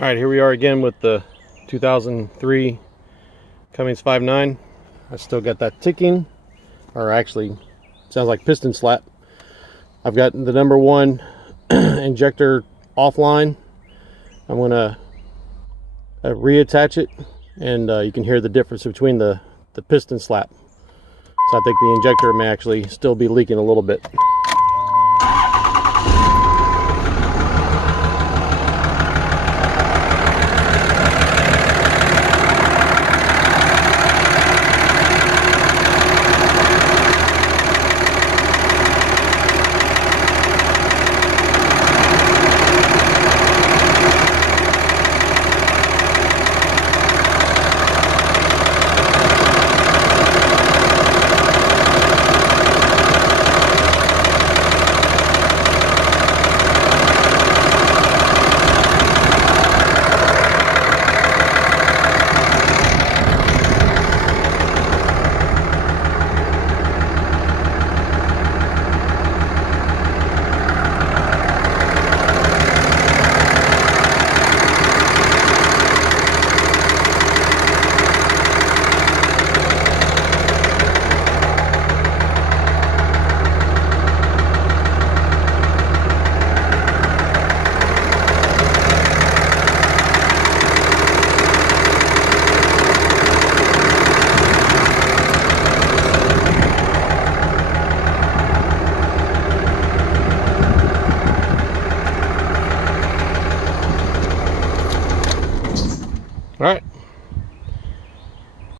All right, here we are again with the 2003 Cummins 5.9. I still got that ticking, or actually sounds like piston slap. I've got the number one injector offline. I'm going to reattach it, and you can hear the difference between the piston slap. So I think the injector may actually still be leaking a little bit.